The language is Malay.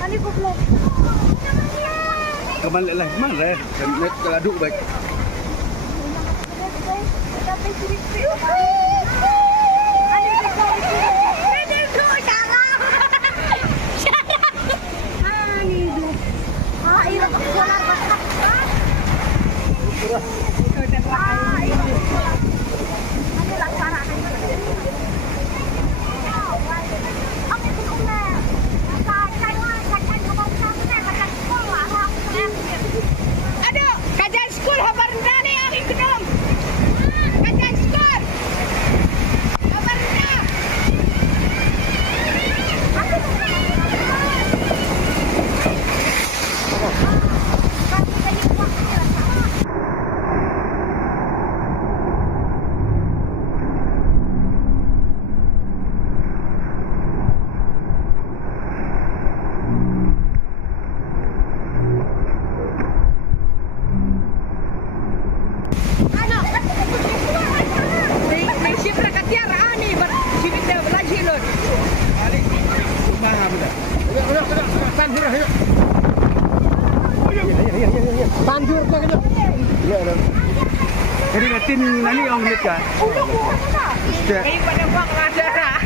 Ani goblok. Kembali lah mana? Net keladuk baik. Aduh, kajian school habar ndani ang iknom. Kajian school. Habar nda. May siyempre katiar ani bar sibit na lagi lon. Mahal dah. Tanjur ayo. Tanjur ka kanya. Ya dah. Jadi ngatin nani orang lihat kan? Kayo pa na ba kada?